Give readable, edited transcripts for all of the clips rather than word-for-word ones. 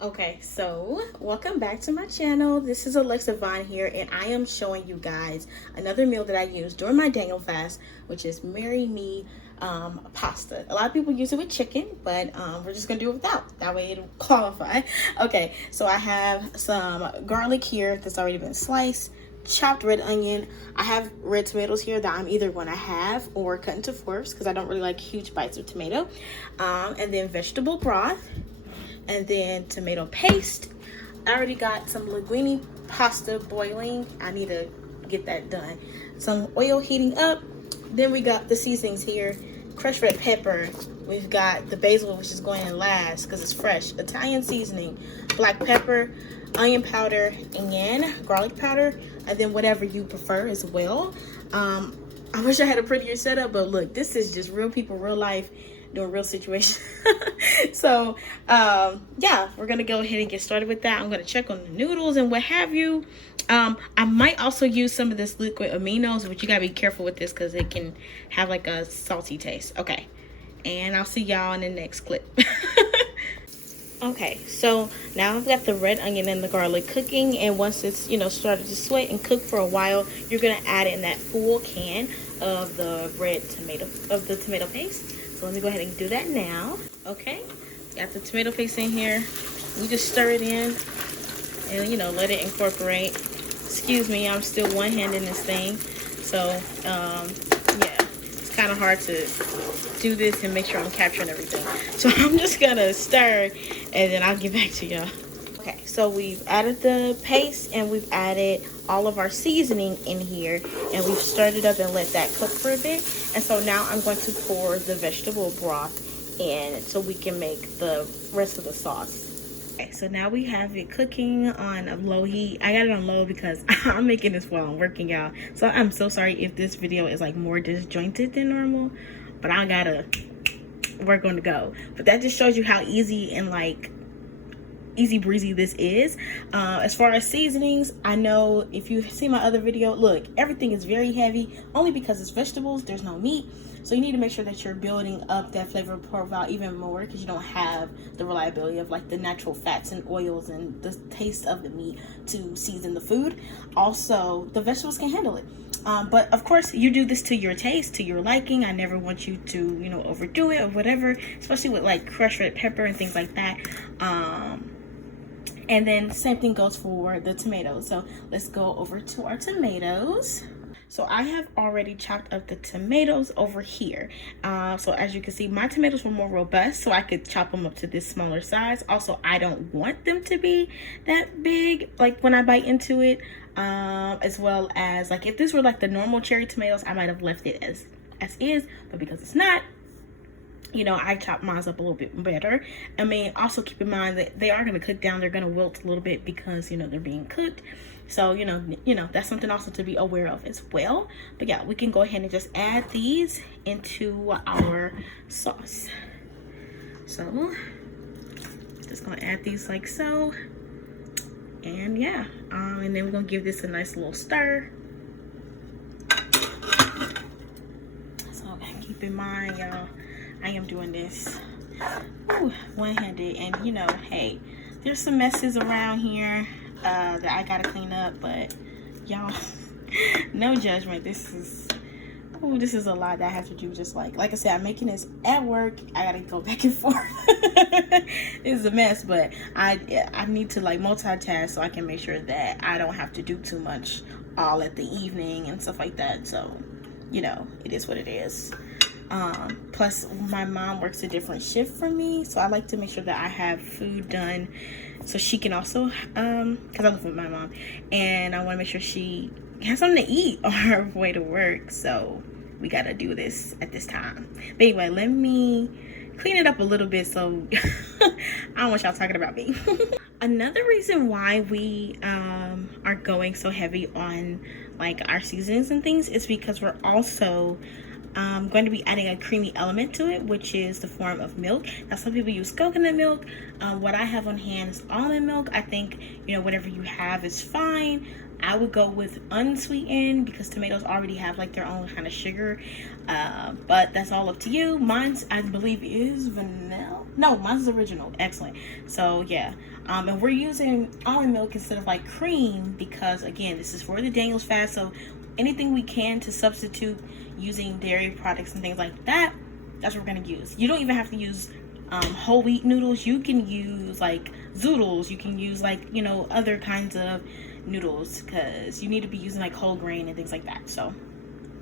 Okay, so welcome back to my channel. This is Alexa Vaughn here, and I am showing you guys another meal that I use during my Daniel fast, which is Marry Me pasta. A lot of people use it with chicken, but we're just gonna do it without. That way it'll qualify. Okay, so I have some garlic here that's already been sliced, chopped red onion. I have red tomatoes here that I'm either going to have or cut into fourths because I don't really like huge bites of tomato. And then vegetable broth. And then tomato paste. I already got some linguine pasta boiling. I need to get that done. Some oil heating up. Then we got the seasonings here. Crushed red pepper. We've got the basil, which is going in last because it's fresh. Italian seasoning. Black pepper. Onion powder. And garlic powder. And then whatever you prefer as well. I wish I had a prettier setup, but look, this is just real people, real life, doing real situations. So yeah, we're gonna go ahead and get started with that. I'm gonna check on the noodles and what have you. I might also use some of this liquid Aminos, but you gotta be careful with this because it can have like a salty taste. Okay, and I'll see y'all in the next clip. Okay, so now I've got the red onion and the garlic cooking, and once it's started to sweat and cook for a while, you're gonna add in that full can of the tomato paste. So let me go ahead and do that now. Okay, got the tomato paste in here. We just stir it in and let it incorporate. Excuse me, I'm still one-handing this thing, so yeah, it's kind of hard to do this and make sure I'm capturing everything. So I'm just gonna stir and then I'll get back to y'all. Okay, so we've added the paste and we've added all of our seasoning in here, and we've stirred it up and let that cook for a bit. And so now I'm going to pour the vegetable broth in so we can make the rest of the sauce. Okay, so now we have it cooking on a low heat. I got it on low because I'm making this while I'm working out. So I'm so sorry if this video is like more disjointed than normal, but I gotta work on the go. But that just shows you how easy and like easy breezy this is. As far as seasonings, I know if you see my other video, look, everything is very heavy only because it's vegetables, there's no meat. So you need to make sure that you're building up that flavor profile even more because you don't have the reliability of like the natural fats and oils and the taste of the meat to season the food. Also, the vegetables can handle it. But of course, you do this to your taste, to your liking. I never want you to, overdo it or whatever, especially with like crushed red pepper and things like that. And then the same thing goes for the tomatoes. So let's go over to our tomatoes. So I have already chopped up the tomatoes over here. So as you can see, my tomatoes were more robust, so I could chop them up to this smaller size. Also, I don't want them to be that big, like when I bite into it. As well as like if this were like the normal cherry tomatoes, I might have left it as is, but because it's not, I chop mine up a little bit better. I mean, also keep in mind that they are going to cook down. They're going to wilt a little bit because, they're being cooked. So, that's something also to be aware of as well. But yeah, we can go ahead and just add these into our sauce. So, just going to add these like so. And yeah, and then we're going to give this a nice little stir. So, keep in mind, y'all, I am doing this one-handed, and hey, there's some messes around here that I gotta clean up, but y'all, no judgment. This is a lot that I have to do. Just like I said, I'm making this at work. I gotta go back and forth. It's a mess, but I need to like multitask so I can make sure that I don't have to do too much all at the evening and stuff like that. So it is what it is. Plus my mom works a different shift from me, so I like to make sure that I have food done so she can also because I live with my mom and I want to make sure she has something to eat on her way to work. So we gotta do this at this time. But anyway, let me clean it up a little bit so I don't want y'all talking about me. Another reason why we are going so heavy on like our seasonings and things is because we're also going to be adding a creamy element to it, which is the form of milk. Now, some people use coconut milk. What I have on hand is almond milk. I think, whatever you have is fine. I would go with unsweetened because tomatoes already have like their own kind of sugar, but that's all up to you. Mine, I believe, is vanilla. No, mine's original. Excellent. So yeah, and we're using almond milk instead of like cream because again, this is for the Daniel's fast. So anything we can to substitute using dairy products and things like that, that's what we're gonna use. You don't even have to use whole wheat noodles. You can use like zoodles. You can use like, you know, other kinds of noodles because you need to be using like whole grain and things like that. So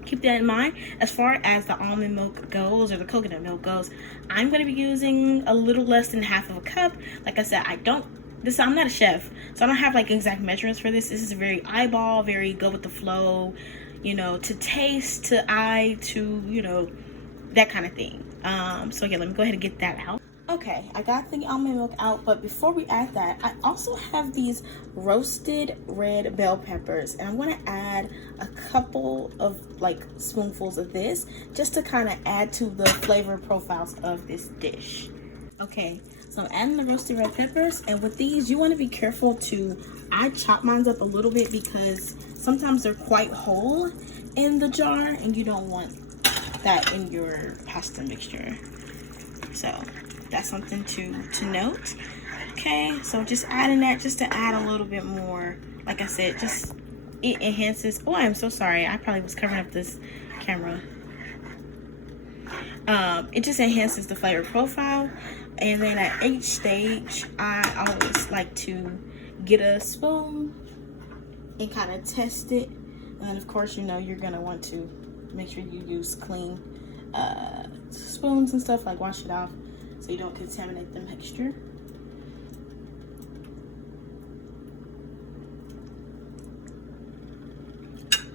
keep that in mind. As far as the almond milk goes, or the coconut milk goes, I'm going to be using a little less than half of a cup. Like I said, I'm not a chef, so I don't have like exact measurements for this. This is very eyeball, very go with the flow, you know, to taste, to eye, to, you know, that kind of thing. So yeah, let me go ahead and get that out. Okay, I got the almond milk out, but before we add that, I also have these roasted red bell peppers, and I'm going to add a couple of like spoonfuls of this just to kind of add to the flavor profiles of this dish. Okay, so I'm adding the roasted red peppers, and with these, you want to be careful I chop mine up a little bit because sometimes they're quite whole in the jar, and you don't want that in your pasta mixture. So that's something to note. Okay, so just adding that just to add a little bit more. Like I said, just it enhances. Oh, I'm so sorry. I probably was covering up this camera. It just enhances the flavor profile. And then at each stage, I always like to get a spoon and kind of test it. And then of course, you know, you're gonna want to make sure you use clean spoons and stuff, like wash it off so you don't contaminate the mixture.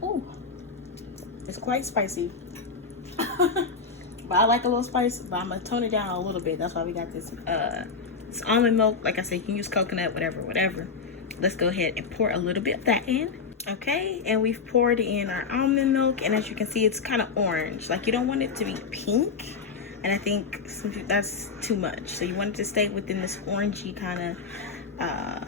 Oh, it's quite spicy. But I like a little spice, but I'm gonna tone it down a little bit. That's why we got this it's almond milk. Like I said, you can use coconut, whatever. Let's go ahead and pour a little bit of that in. Okay, and we've poured in our almond milk, and as you can see, it's kind of orange. Like, you don't want it to be pink, and I think that's too much. So you want it to stay within this orangey kind of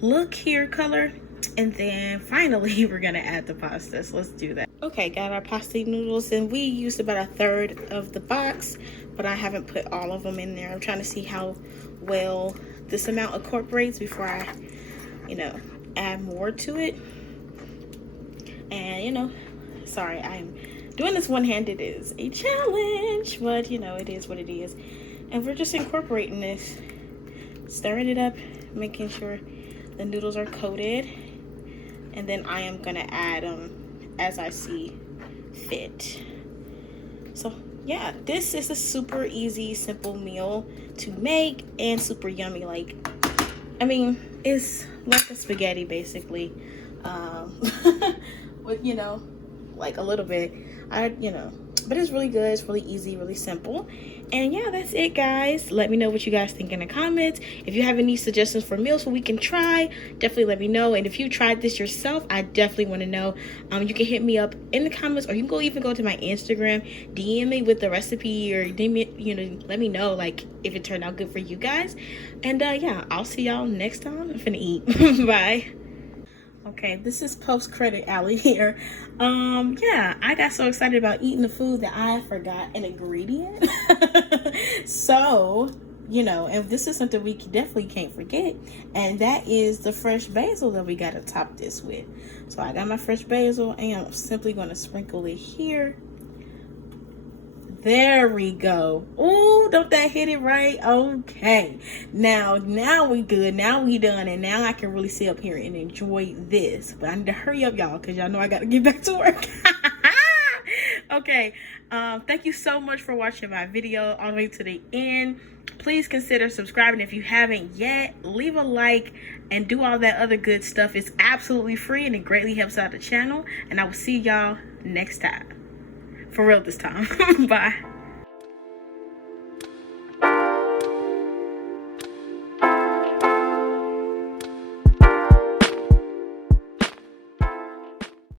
look here, color. And then finally, we're gonna add the pasta. So let's do that. Okay, got our pasta noodles, and we used about a third of the box, but I haven't put all of them in there. I'm trying to see how well this amount incorporates before I, you know, add more to it. And you know, sorry, I'm doing this one-handed is a challenge, but you know, it is what it is. And we're just incorporating this, stirring it up, making sure the noodles are coated, and then I am gonna add them as I see fit. So yeah, this is a super easy, simple meal to make and super yummy. Like, I mean, it's like a spaghetti basically, with, you know, like a little bit, but it's really good. It's really easy, really simple. And yeah, that's it, guys. Let me know what you guys think in the comments. If you have any suggestions for meals so we can try, definitely let me know. And if you tried this yourself, I definitely want to know. You can hit me up in the comments, or you can even go to my Instagram, DM me with the recipe, or let me know like if it turned out good for you guys. And yeah, I'll see y'all next time. I'm finna eat. Bye. Okay, this is post-credit alley here. Yeah, I got so excited about eating the food that I forgot an ingredient. So, you know, and this is something we definitely can't forget, and that is the fresh basil that we got to top this with. So I got my fresh basil, and I'm simply going to sprinkle it here. There we go. Oh, don't that hit it right? Okay. Now we good. Now we done. And now I can really sit up here and enjoy this. But I need to hurry up, y'all, because y'all know I got to get back to work. Okay. Thank you so much for watching my video all the way to the end. Please consider subscribing if you haven't yet. Leave a like and do all that other good stuff. It's absolutely free, and it greatly helps out the channel. And I will see y'all next time. For real this time. Bye.